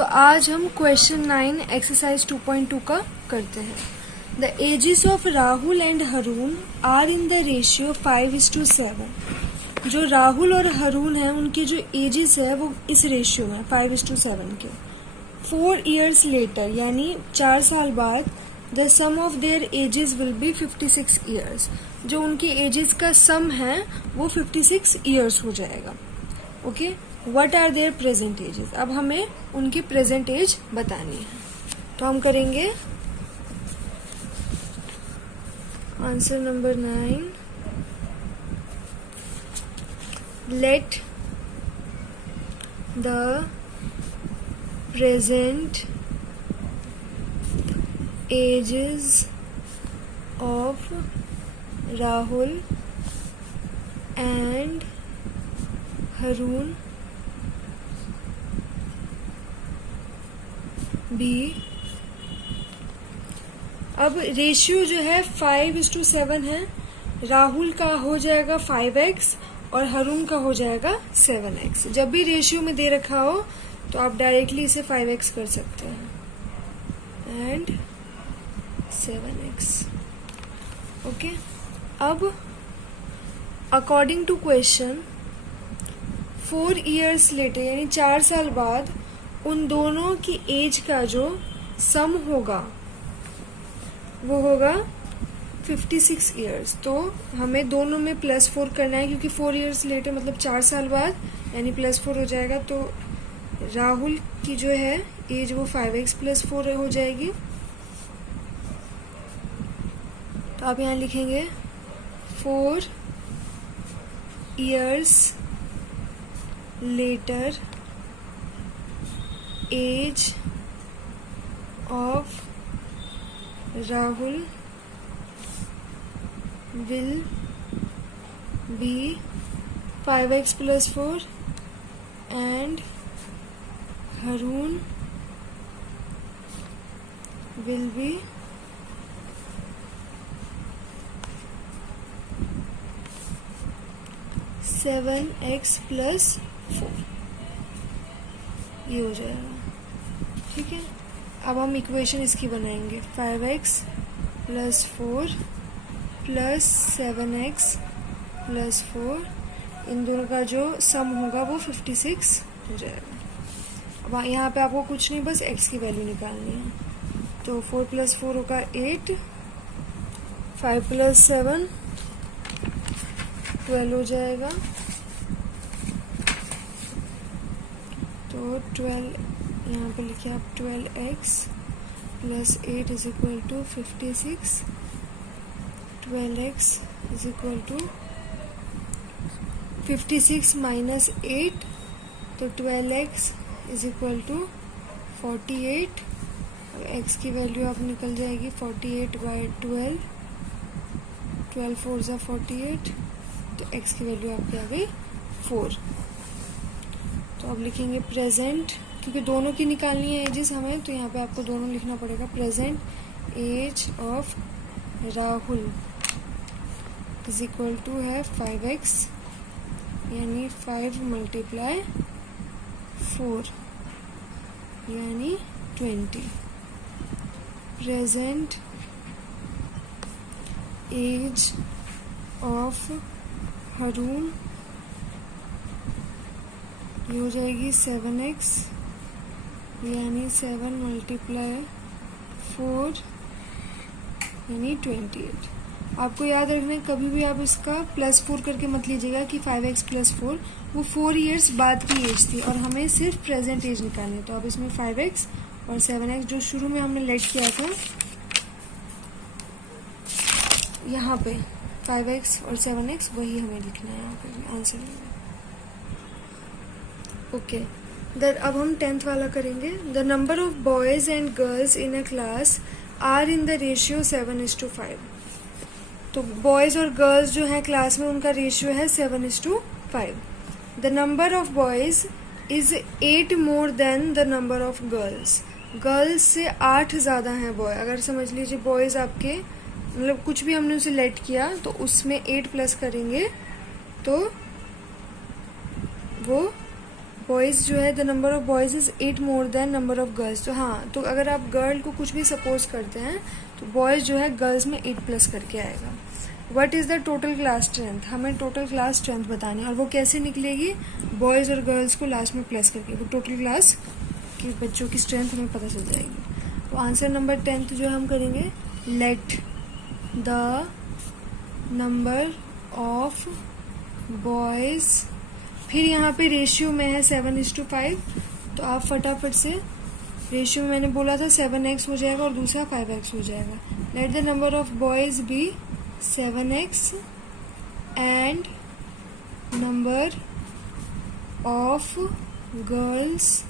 तो आज हम क्वेश्चन 9 एक्सरसाइज 2.2 का करते हैं। The ages of Rahul and Haroon are in the ratio 5:7। जो राहुल और हरून हैं उनके जो एजेस है वो इस रेशियो में 5:7 के। 4 years लेटर यानी 4 साल बाद the sum of their ages will be 56 years। जो उनके एजेस का सम है वो 56 years हो जाएगा। Okay, what are their present ages. अब हमें उनकी प्रेजेंट एज बतानी है, तो हम करेंगे answer number 9। Let the present ages of Rahul and Haroon be. अब रेशियो जो है 5:7 है। राहुल का हो जाएगा 5x और हरून का हो जाएगा 7x। जब भी रेशियो में दे रखा हो तो आप डायरेक्टली इसे 5x कर सकते हैं एंड 7x। ओके, अब according to question 4 years later यानी 4 साल बाद उन दोनों की एज का जो सम होगा वो होगा 56 years। तो हमें दोनों में +4 करना है क्योंकि 4 years लेटर मतलब 4 साल बाद यानी +4 हो जाएगा। तो राहुल की जो है एज वो 5x + 4 हो जाएगी। तो आप यहाँ लिखेंगे 4 years later age of Rahul will be 5x + 4 and Haroon will be 7x + 4। ये हो जाएगा, ठीक है। अब हम इक्वेशन इसकी बनाएंगे 5x + 4 + 7x + 4। इन दोनों का जो सम होगा वो 56 हो जाएगा। अब यहाँ पे आपको कुछ नहीं, बस x की वैल्यू निकालनी है। तो 4 + 4 होगा 8, 5 + 7 12 हो जाएगा। तो 12 यहाँ पे लिखिए आप 12x + 8 = 56। 12x = 56 - 8, तो 12x = 48। और x की वैल्यू आप निकल जाएगी 48/12। 12 × 4 = 48। तो x की वैल्यू आपकी आ गई 4। तो अब लिखेंगे प्रेजेंट, क्योंकि दोनों की निकालनी है एजेस हमें, तो यहाँ पे आपको दोनों लिखना पड़ेगा। प्रेजेंट एज ऑफ राहुल = है 5x यानी 5 × 4 यानी 20। प्रेजेंट एज ऑफ हरून ये हो जाएगी 7x यानी 7 × 4 यानी 28। आपको याद रखना है कभी भी आप इसका +4 करके मत लीजिएगा कि 5x + 4, वो 4 years बाद की एज थी और हमें सिर्फ प्रेजेंट एज निकालनी है। तो अब इसमें 5x और 7x जो शुरू में हमने लेट किया था यहाँ पे 5x और 7x वही हमें लिखना है यहाँ पे आंसर में। ओके, अब हम 10th वाला करेंगे। The number of boys and girls in a class are in the ratio 7:5। तो बॉयज और गर्ल्स जो है क्लास में उनका रेशियो है 7:5। The number of boys is 8 more than the number of girls. Girls से 8 ज़्यादा हैं बॉय। अगर समझ लीजिए बॉयज आपके मतलब कुछ भी हमने उसे लेट किया तो उसमें 8 प्लस करेंगे तो वो बॉयज़ जो है the number of boys is 8 more than number of girls. तो हाँ, तो अगर आप गर्ल को कुछ भी सपोज करते हैं तो बॉयज़ जो है गर्ल्स में 8 प्लस करके आएगा। What is the total class strength, हमें टोटल क्लास स्ट्रेंथ बतानी है, और वो कैसे निकलेगी, बॉयज़ और गर्ल्स को लास्ट में प्लस करके, वो टोटल क्लास के बच्चों की स्ट्रेंथ हमें पता चल जाएगी। तो आंसर नंबर 10 जो हम करेंगे, let the number of boys, फिर यहाँ पे रेशियो में है 7:5, तो आप फटाफट से रेशियो में मैंने बोला था 7x हो जाएगा और दूसरा 5x हो जाएगा। Let the number of boys be 7x and number of girls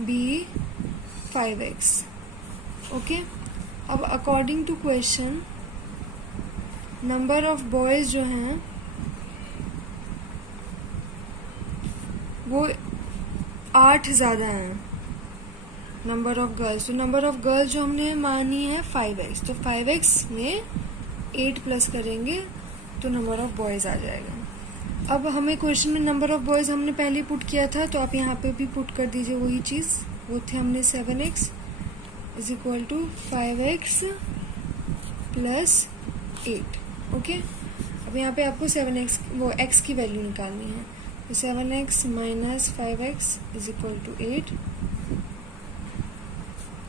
be 5x। Okay, अब according to question number of boys जो हैं वो 8 ज़्यादा हैं नंबर ऑफ गर्ल्स। तो नंबर ऑफ गर्ल्स जो हमने मानी है 5x, तो 5x में 8 प्लस करेंगे तो नंबर ऑफ बॉयज़ आ जाएगा। अब हमें क्वेश्चन में नंबर ऑफ बॉयज़ हमने पहले पुट किया था, तो आप यहाँ पे भी पुट कर दीजिए वही चीज़, वो थे हमने 7x is equal to 5x plus 8। Okay, अब यहाँ पे आपको 7x वो x की वैल्यू निकालनी है, तो 7x minus 5x is equal to 8,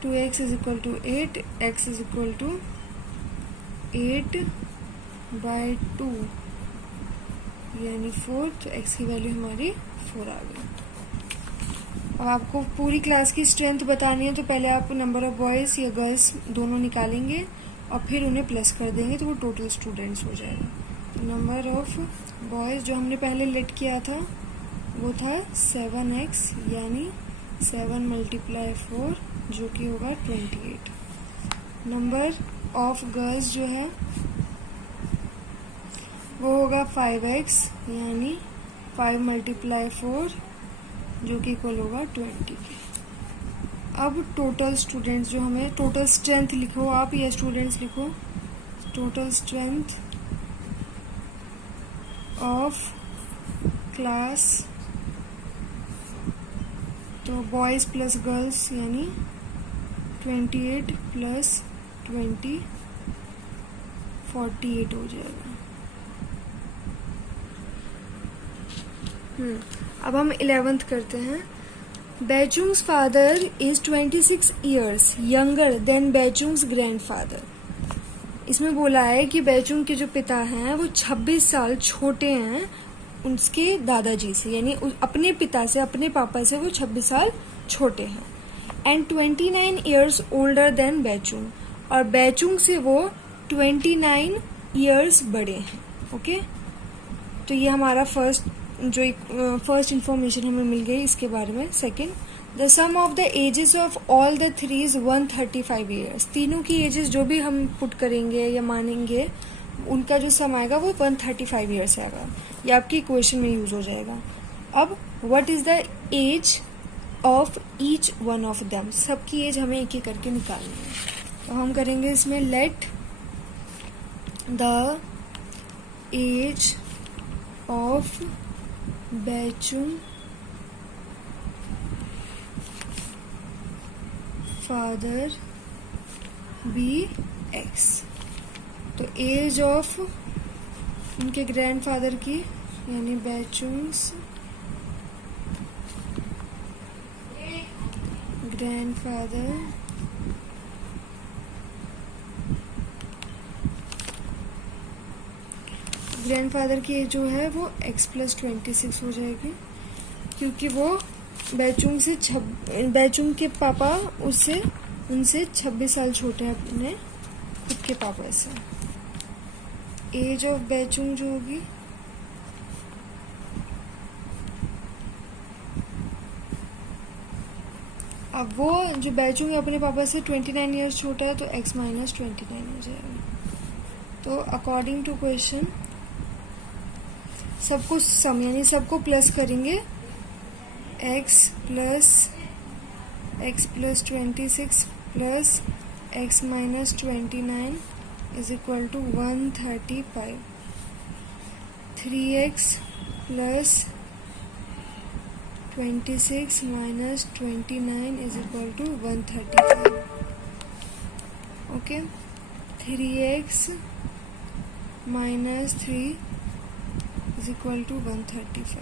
2x is equal to 8, x is equal to 8/2 यानी 4, तो x की वैल्यू हमारी 4 आ गई। अब आपको पूरी क्लास की स्ट्रेंथ बतानी है, तो पहले आप नंबर ऑफ बॉयज़ या गर्ल्स दोनों निकालेंगे और फिर उन्हें प्लस कर देंगे, तो वो टोटल स्टूडेंट्स हो जाएगा। तो नंबर ऑफ बॉयज़ जो हमने पहले लेट किया था वो था 7x यानी 7 × 4 जो कि होगा 28। नंबर ऑफ गर्ल्स जो है वो होगा 5x यानी 5 × 4 जो कि इक्वल होगा 20। अब टोटल स्टूडेंट्स जो हमें, टोटल स्ट्रेंथ लिखो आप या स्टूडेंट्स लिखो, टोटल स्ट्रेंथ ऑफ क्लास, तो बॉयज़ प्लस गर्ल्स यानी 28 प्लस 20 48 हो जाएगा। अब हम 11th करते हैं। Bhaichung's father is 26 years younger than Bhaichung's grandfather. इसमें बोला है कि बैचुंग के जो पिता हैं वो 26 साल छोटे हैं उसके दादाजी से, यानी अपने पिता से, अपने पापा से वो 26 साल छोटे हैं। And 29 years older than Baichung, और बैचुंग से वो 29 years बड़े हैं। ओके, तो ये हमारा फर्स्ट इंफॉर्मेशन हमें मिल गई इसके बारे में। Second, the sum of the ages of all the three is 135 years। तीनों की एजेस जो भी हम पुट करेंगे या मानेंगे उनका जो सम आएगा वो 135 years आएगा। ये आपकी इक्वेशन में यूज हो जाएगा। अब what is the age of each one of them, सबकी एज हमें एक एक करके निकालनी है। तो हम करेंगे इसमें let the age of Baichung father be x. तो एज ऑफ उनके ग्रैंडफादर की यानी बैचुंग्स ग्रैंडफादर ग्रैंडफादर की एज जो है वो x + 26 हो जाएगी, क्योंकि वो बैचुंग के पापा उनसे 26 साल छोटे हैं अपने खुद के पापा से। एज ऑफ बैचुंग जो होगी अब वो जो बैचुंग अपने पापा से 29 years छोटा है तो x - 29 हो जाएगा। तो अकॉर्डिंग टू क्वेश्चन सबको सम यानी सबको प्लस करेंगे, x + 26 plus x - 29 is equal to 135। 3x plus 26 minus 29 is equal to 135. Okay, 3x minus 3 is equal to 135.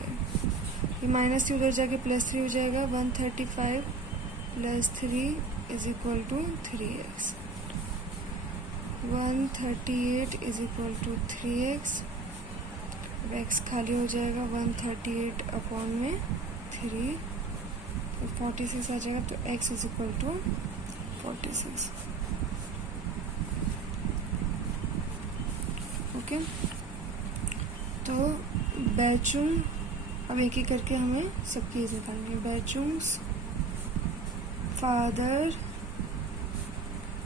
ये माइनस 3 उधर जाके प्लस 3 हो जाएगा. 135 plus 3 is equal to 3x. 138 is equal to 3x. अब x खाली हो जाएगा. 138 अपॉन में 3, 46 आ जाएगा. तो x is equal to 46. Okay, तो बैचुंग, अब एक एक करके हमें सबकी एज निकालनी है. बैचुंग्स फादर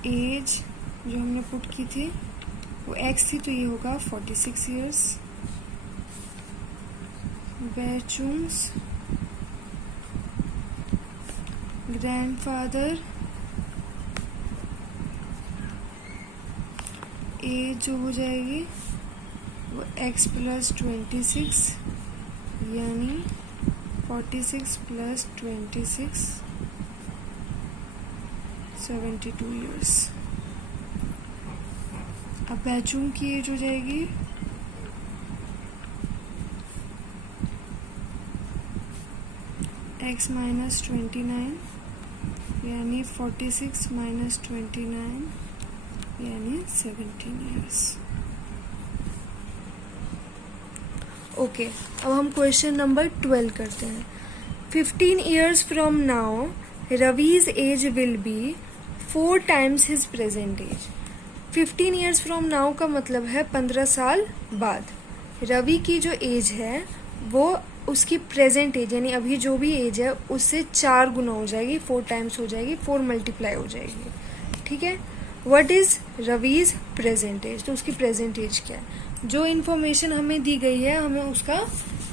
एज जो हमने पुट की थी वो x थी, तो ये होगा 46 ईयर्स. बैचुंग्स ग्रैंडफादर एज जो हो जाएगी वो x प्लस 26 यानी 46 प्लस 26 72 ईयर्स. अब बैचुंग की एज हो जाएगी x माइनस 29 यानी 46 माइनस 29 यानी 17 ईयर्स. ओके, अब हम क्वेश्चन नंबर 12 करते हैं. 15 years from now, Ravi's age will be 4 times his present age. 15 years from now का मतलब है 15 साल बाद. रवि की जो एज है वो उसकी प्रेजेंट एज यानी अभी जो भी एज है उससे 4 गुना हो जाएगी, 4 टाइम्स हो जाएगी, 4 मल्टीप्लाई हो जाएगी. ठीक है. What is Ravi's present age? तो उसकी प्रेजेंट एज क्या है? जो इन्फॉर्मेशन हमें दी गई है हमें उसका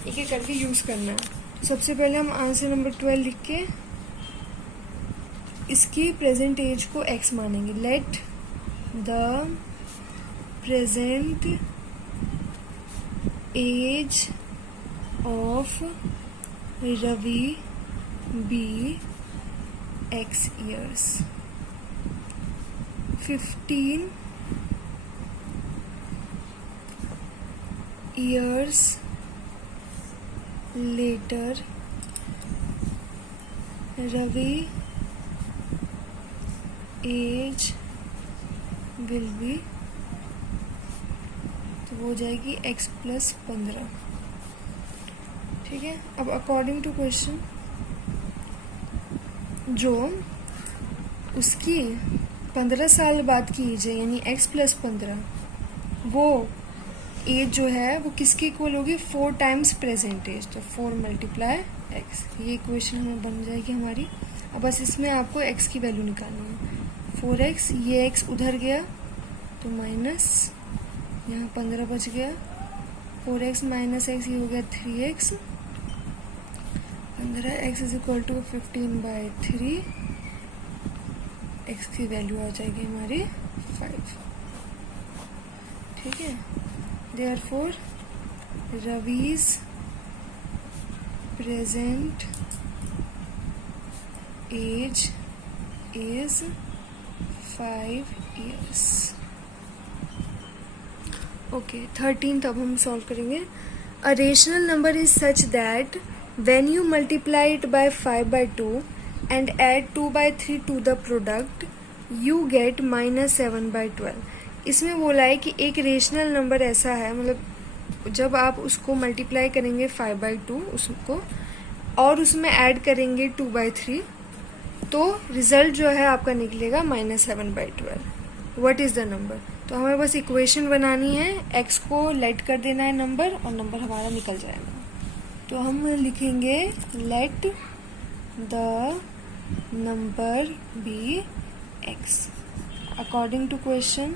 एक एक करके यूज करना है. तो सबसे पहले हम आंसर नंबर 12 लिख के इसकी प्रेजेंट एज को x मानेंगे. Let the present age of Ravi be x years. 15 years later, Ravi age will be, तो वो हो जाएगी x प्लस 15. ठीक है. अब अकॉर्डिंग टू क्वेश्चन जो उसकी 15 साल बाद की एज है यानी x प्लस 15, वो एज जो है वो किसके इक्वल होगी? 4 टाइम्स प्रेजेंट एज. तो 4 मल्टीप्लाई x. ये इक्वेशन हमें बन जाएगी हमारी. अब बस इसमें आपको x की वैल्यू निकालनी है. 4x, ये x उधर गया तो माइनस, यहाँ 15 बच गया. 4x माइनस x ये हो गया 3x. 15x is equal to 15/3. x की वैल्यू आ जाएगी हमारी 5. ठीक है. Therefore, Ravi's present age is 5 years. Okay, 13th अब हम सॉल्व करेंगे. A rational number is such that when you multiply it by 5/2 and add 2/3 to the product, you get -7/12. इसमें बोला है कि एक रेशनल नंबर ऐसा है, मतलब जब आप उसको मल्टीप्लाई करेंगे 5/2 उसको और उसमें ऐड करेंगे 2/3 तो रिजल्ट जो है आपका निकलेगा -7/12. What is the number? तो हमें बस इक्वेशन बनानी है, x को लेट कर देना है नंबर और नंबर हमारा निकल जाएगा. तो हम लिखेंगे let the number be x. According to question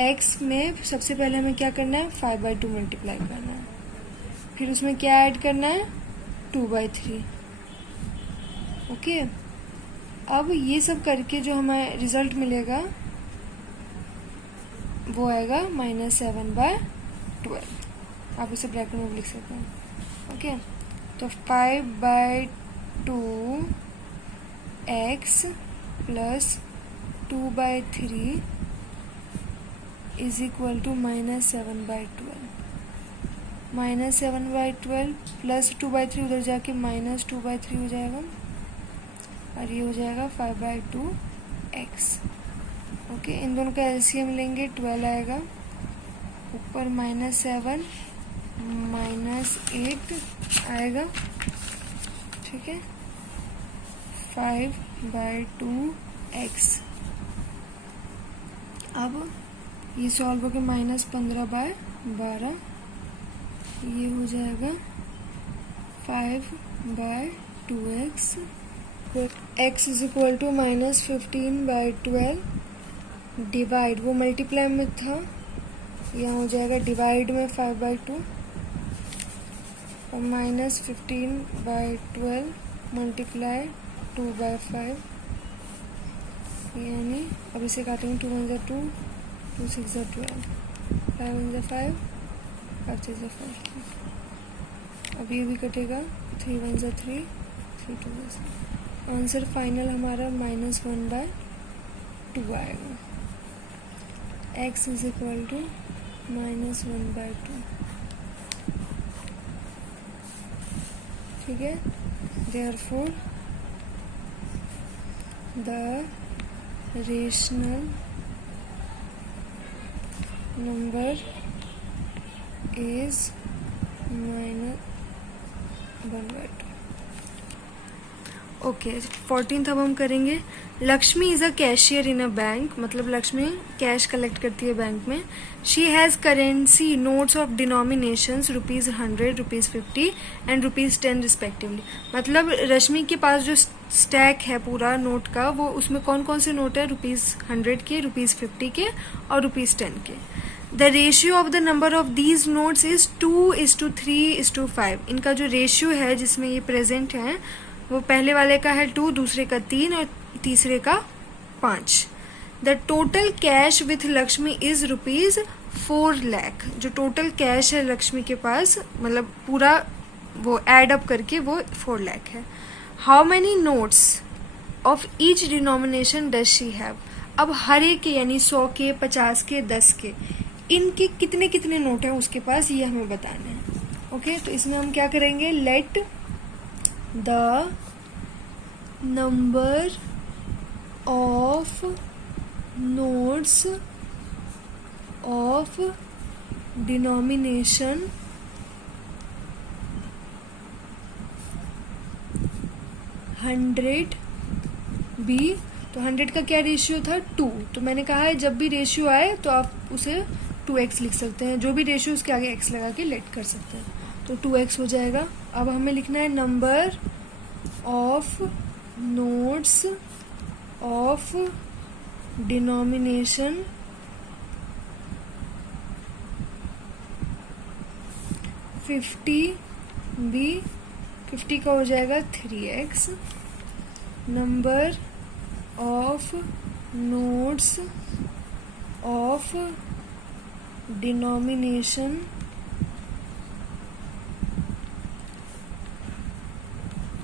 x में सबसे पहले हमें क्या करना है? 5/2 मल्टीप्लाई करना है. फिर उसमें क्या ऐड करना है? 2/3. ओके. अब ये सब करके जो हमें रिजल्ट मिलेगा वो आएगा -7/12. आप इसे ब्रैकेट में लिख सकते हैं. ओके. तो 5/2x plus 2/3 is equal to -7/12। -7/12 plus 2/3 उधर जाके -2/3 हो जाएगा और ये हो जाएगा 5/2x। ओके, इन दोनों का एलसीएम लेंगे 12 आएगा, ऊपर -7 -8 आएगा, ठीक है। 5/2x। अब ये सॉल्व होकर -15/12 ये हो जाएगा 5/2x। x is equal to -15/12 divide, वो मल्टीप्लाई में था, यहाँ हो जाएगा डिवाइड में 5/2 और -15/12 मल्टीप्लाई 2/5, यानी अब इसे काटेंगे 2 1 2 2 6 12 5 1 5 5 6 5। अब ये भी कटेगा 3 1 3 3 2 6। आंसर फाइनल हमारा -1/2 आएगा। x इज इक्वल टू -1/2, ठीक है। Therefore the rational number is -1/2। Okay, 14th अब हम करेंगे। Lakshmi is a cashier in a bank, मतलब लक्ष्मी कैश कलेक्ट करती है बैंक में। She has currency notes of denominations ₹100, ₹50 and ₹10 respectively. मतलब रश्मि के पास जो स्टैक है पूरा नोट का, वो उसमें कौन कौन से नोट है, ₹100 के, ₹50 के और ₹10 के। The ratio of the number of these notes is 2:3:5। इनका जो रेशियो है जिसमें ये प्रेजेंट है वो पहले वाले का है 2, दूसरे का 3 और तीसरे का 5। The total cash with Lakshmi is ₹4 lakh. जो टोटल कैश है लक्ष्मी के पास, मतलब पूरा वो एड अप करके वो 4 लाख है। How many notes of each denomination does she have. अब हर एक के, यानी 100 के, 50 के, 10 के, इनके कितने कितने नोट हैं उसके पास, ये हमें बताने हैं। ओके, तो इसमें हम क्या करेंगे, let the number of notes of denomination $100 be. तो 100 का क्या रेशियो था, 2। तो मैंने कहा है जब भी रेशियो आए तो आप उसे 2x लिख सकते हैं, जो भी रेशियो उसके आगे x लगा के लेट कर सकते हैं, तो 2x हो जाएगा। अब हमें लिखना है number of notes of denomination $50 50 का हो जाएगा 3x। Number of notes of denomination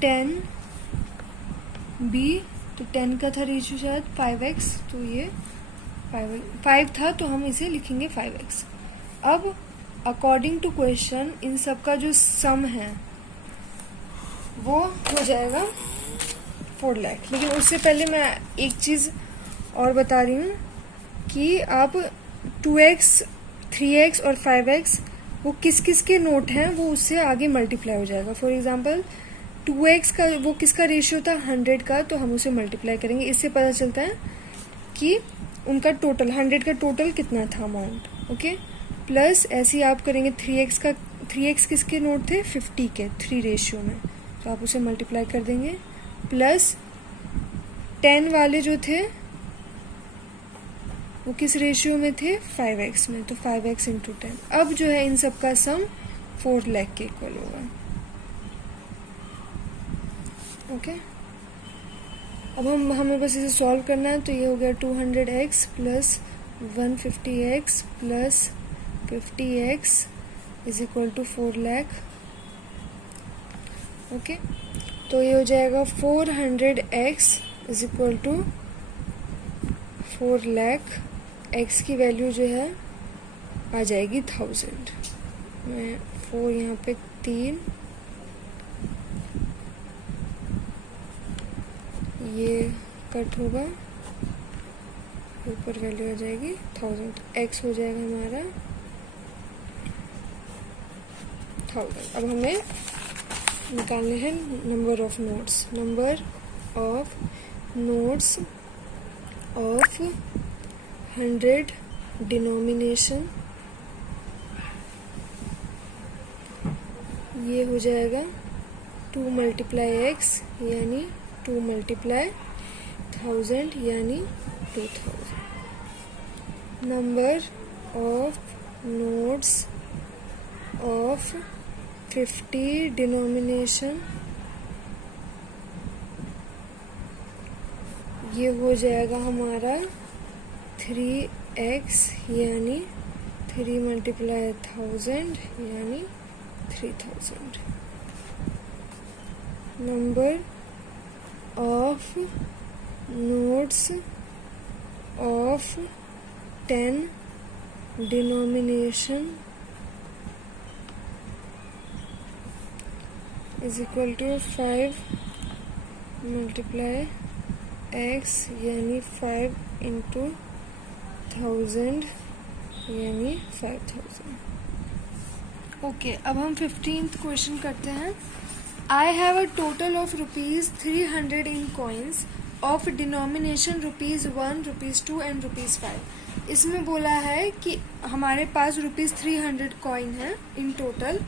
$10B। तो 10 का था रेशियो शायद 5x, तो ये 5 था, तो हम इसे लिखेंगे 5x। अब अकॉर्डिंग टू क्वेश्चन इन सब का जो सम है वो हो जाएगा 4 लाख। लेकिन उससे पहले मैं एक चीज़ और बता रही हूँ कि आप 2x, 3x और 5x वो किस किस के नोट हैं वो उससे आगे मल्टीप्लाई हो जाएगा। फॉर एग्जांपल 2x का वो किसका रेशियो था, 100 का, तो हम उसे मल्टीप्लाई करेंगे। इससे पता चलता है कि उनका टोटल 100 का टोटल कितना था अमाउंट। ओके, प्लस ऐसे ही आप करेंगे 3x का। 3x किसके नोट थे, 50 के, 3 रेशियो में, तो आप उसे मल्टीप्लाई कर देंगे। प्लस 10 वाले जो थे वो किस रेशियो में थे, 5x में, तो 5x इंटू 10। अब जो है इन सब का सम 4 लाख के इक्वल होगा। ओके, अब हमें बस इसे सॉल्व करना है। तो ये हो गया 200x plus 150x plus 50x is equal to 4 lakh. Okay, तो ये हो जाएगा 400x is equal to 4 lakh. x की वैल्यू जो है आ जाएगी 1000। मैं 4 यहाँ पे 3, ये कट होगा, ऊपर वैल्यू आ जाएगी 1000। x हो जाएगा हमारा 1000। अब हमें निकालने हैं number of notes. Number of notes of 100 denomination, ये हो जाएगा 2 मल्टीप्लाई x यानी 2 मल्टीप्लाई 1000 यानी 2000। Number of notes of 50 denomination, ये हो जाएगा हमारा 3x यानी 3 मल्टीप्लाई 1000 यानी 3000। Number of notes of 10 denomination is equal to 5 multiply x यानी 5 इंटू 1000 यानी 5000। ओके, अब हम 15th क्वेश्चन करते हैं। I have a total of ₹300 in coins of denomination ₹1, ₹2 and ₹5। इसमें बोला है कि हमारे पास ₹300 कॉइन है इन टोटल।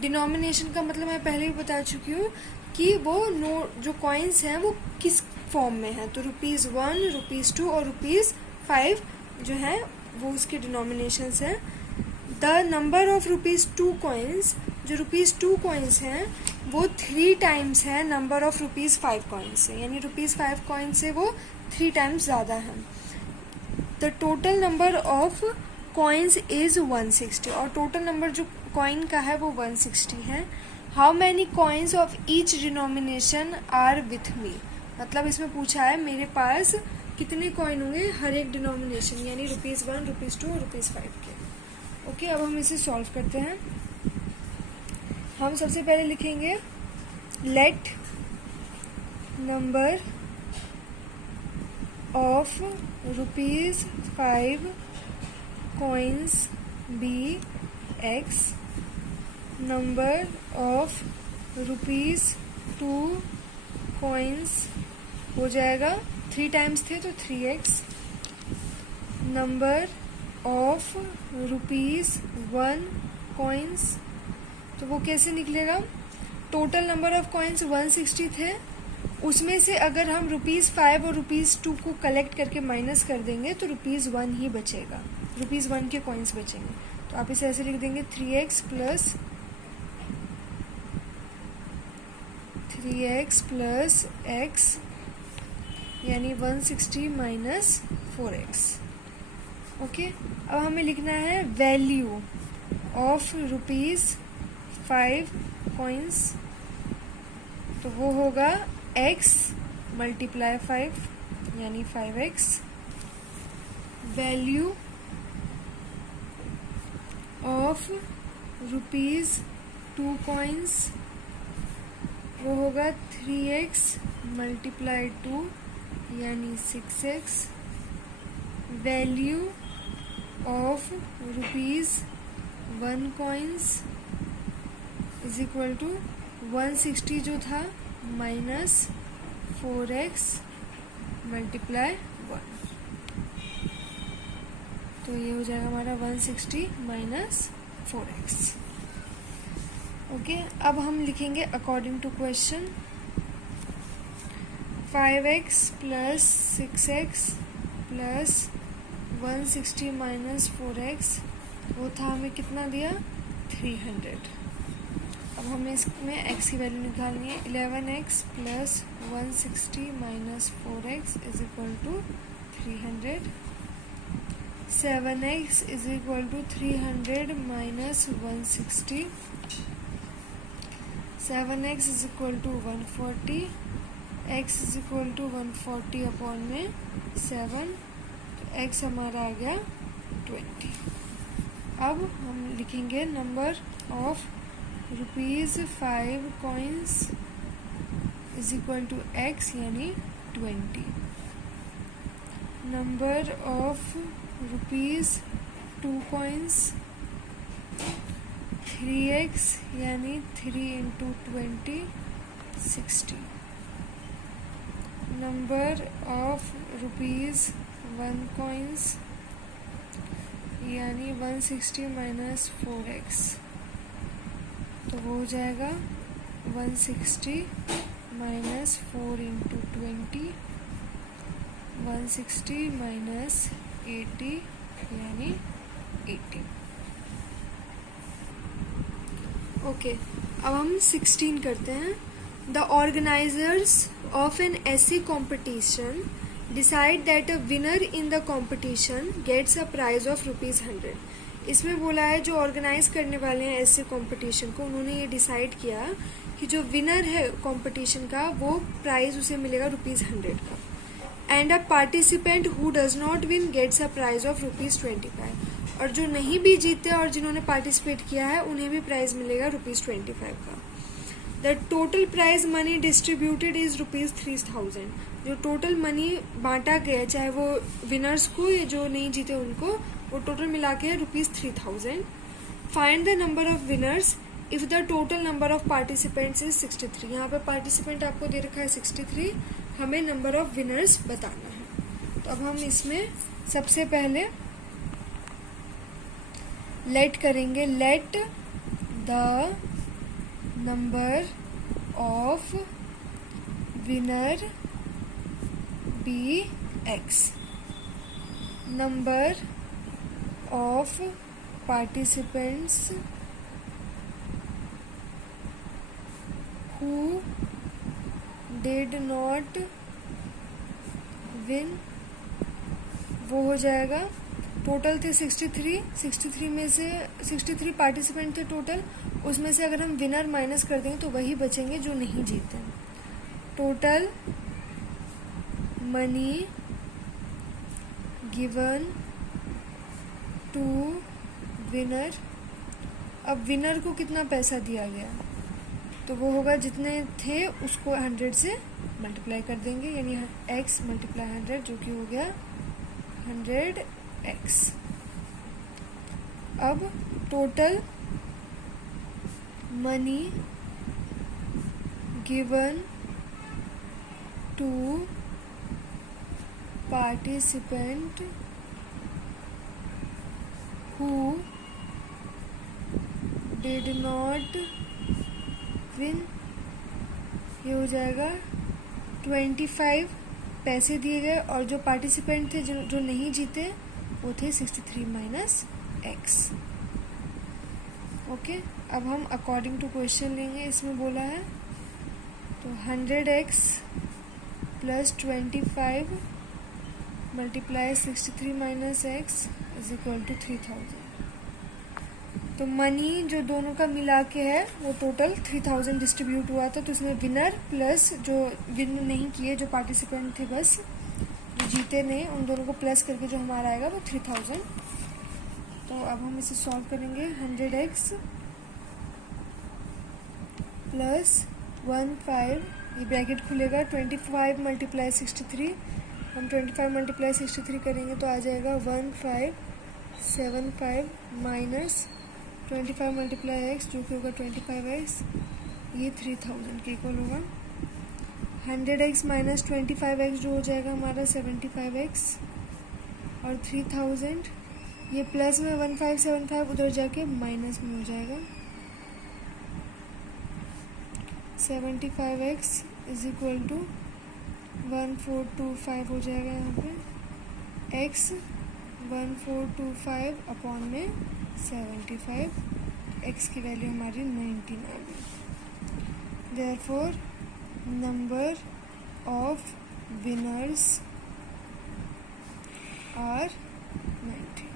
डिनोमिनेशन का मतलब मैं पहले भी बता चुकी हूँ कि वो जो कॉइन्स हैं वो किस फॉर्म में है। तो ₹1, ₹2 और ₹5 जो है वो उसके डिनोमिनेशंस हैं। द नंबर ऑफ ₹2 कॉइन्स, जो ₹2 कॉइन्स हैं वो 3 टाइम्स है नंबर ऑफ ₹5 कॉइन्स से, यानी ₹5 कॉइन से वो 3 टाइम्स ज़्यादा है। The total number of coins is 160, और टोटल नंबर जो कॉइन का है वो 160 है। How many coins of each denomination are with me, मतलब इसमें पूछा है मेरे पास कितने कॉइन होंगे हर एक डिनोमिनेशन, यानी ₹1, ₹2 और ₹5 के। ओके, अब हम इसे सॉल्व करते हैं। हम सबसे पहले लिखेंगे let number of ₹5 coins be x, number of ₹2 coins हो जाएगा 3 टाइम्स थे तो 3x, नंबर ऑफ ₹1 कॉइन्स, तो वो कैसे निकलेगा, टोटल नंबर ऑफ कॉइन्स 160 थे, उसमें से अगर हम ₹5 और ₹2 को कलेक्ट करके माइनस कर देंगे तो ₹1 ही बचेगा, ₹1 के कॉइन्स बचेंगे। तो आप इसे ऐसे लिख देंगे 3x प्लस x यानी 160 माइनस 4x। ओके, अब हमें लिखना है वैल्यू ऑफ ₹5 कॉइन्स, तो वो होगा x मल्टीप्लाई 5 यानी 5x। वैल्यू ऑफ ₹2 कॉइन्स वो होगा 3x मल्टीप्लाई 2 यानी 6x। Value of ₹1 coins is equal to 160 जो था माइनस 4x मल्टीप्लाई 1, तो ये हो जाएगा हमारा 160 माइनस 4x। ओके, अब हम लिखेंगे according to question 5x plus 6x plus 160 minus 4x, वो था हमें कितना दिया 300। अब हमें इसमें x की वैल्यू निकालनी है। 11x plus 160 minus 4x is equal to 300। 7x is equal to 300 minus 160। 7x is equal to 140, x is equal to 140 upon में 7, तो x हमारा आ गया 20। अब हम लिखेंगे number of ₹5 coins is equal to x यानी 20। नंबर ऑफ ₹2 कॉइन्स 3x यानी 3 into 20 60। Number of ₹1 coins यानी 160 माइनस 4x, तो वो हो जाएगा 160 माइनस 4 इंटू 20, 160 माइनस 80 यानी 80। ओके, अब हम 16 करते हैं। The organisers of an essay competition decide that a winner in the competition gets a prize of ₹100। इसमें बोला है जो ऑर्गेनाइज करने वाले हैं ऐसे कॉम्पिटिशन को, उन्होंने ये डिसाइड किया कि जो विनर है कॉम्पिटिशन का वो प्राइज उसे मिलेगा ₹100 का। And a participant who does not win gets a prize of ₹25। और जो नहीं भी जीते और जिन्होंने पार्टिसिपेट किया है उन्हें भी प्राइज मिलेगा ₹25 का। The total prize money distributed is ₹3000। जो टोटल मनी बांटा गया, चाहे वो विनर्स को या जो नहीं जीते उनको, वो टोटल मिला के है ₹3000। Find the number of winners if the total number of participants is 63। यहाँ पे पार्टिसिपेंट आपको दे रखा है 63, हमें नंबर ऑफ विनर्स बताना है। तो अब हम इसमें सबसे पहले लेट करेंगे, let the number of winner be x, number of participants who did not win, वो हो जाएगा, टोटल थे 63 में से 63 पार्टिसिपेंट थे टोटल, उसमें से अगर हम विनर माइनस कर देंगे तो वही बचेंगे जो नहीं जीते। Total money given to winner. अब विनर को कितना पैसा दिया गया, तो वो होगा जितने थे उसको 100 से मल्टीप्लाई कर देंगे, यानी x मल्टीप्लाई 100 जो कि हो गया 100x। अब total money given to participant who did not win, ये हो जाएगा 25 पैसे दिए गए, और जो पार्टिसिपेंट थे जो नहीं जीते वो थे 63 माइनस x। ओके, अब हम अकॉर्डिंग टू क्वेश्चन लेंगे। इसमें बोला है तो 100x plus 25 multiply 63 minus x is equal to 3000। तो मनी जो दोनों का मिला के है वो टोटल 3000 डिस्ट्रीब्यूट हुआ था, तो इसमें विनर प्लस जो विन नहीं किए जो पार्टिसिपेंट थे बस जो जीते नहीं, उन दोनों को प्लस करके जो हमारा आएगा वो 3000। तो अब हम इसे सॉल्व करेंगे। 100x प्लस 15, ये ब्रैकेट खुलेगा, 25 मल्टीप्लाई 63, हम 25 मल्टीप्लाई 63 करेंगे तो आ जाएगा 1575 माइनस 25 मल्टीप्लाई x जो कि होगा 25x, ये 3000 के इक्वल होगा। 100x माइनस 25x जो हो जाएगा हमारा 75x, और 3000 ये प्लस में 1575 उधर जाके माइनस में हो जाएगा। 75x इज इक्वल टू 1425 हो जाएगा यहाँ पे, x 1425 अपॉन में 75, x की वैल्यू हमारी 19 आ गई। Therefore number of winners are 19।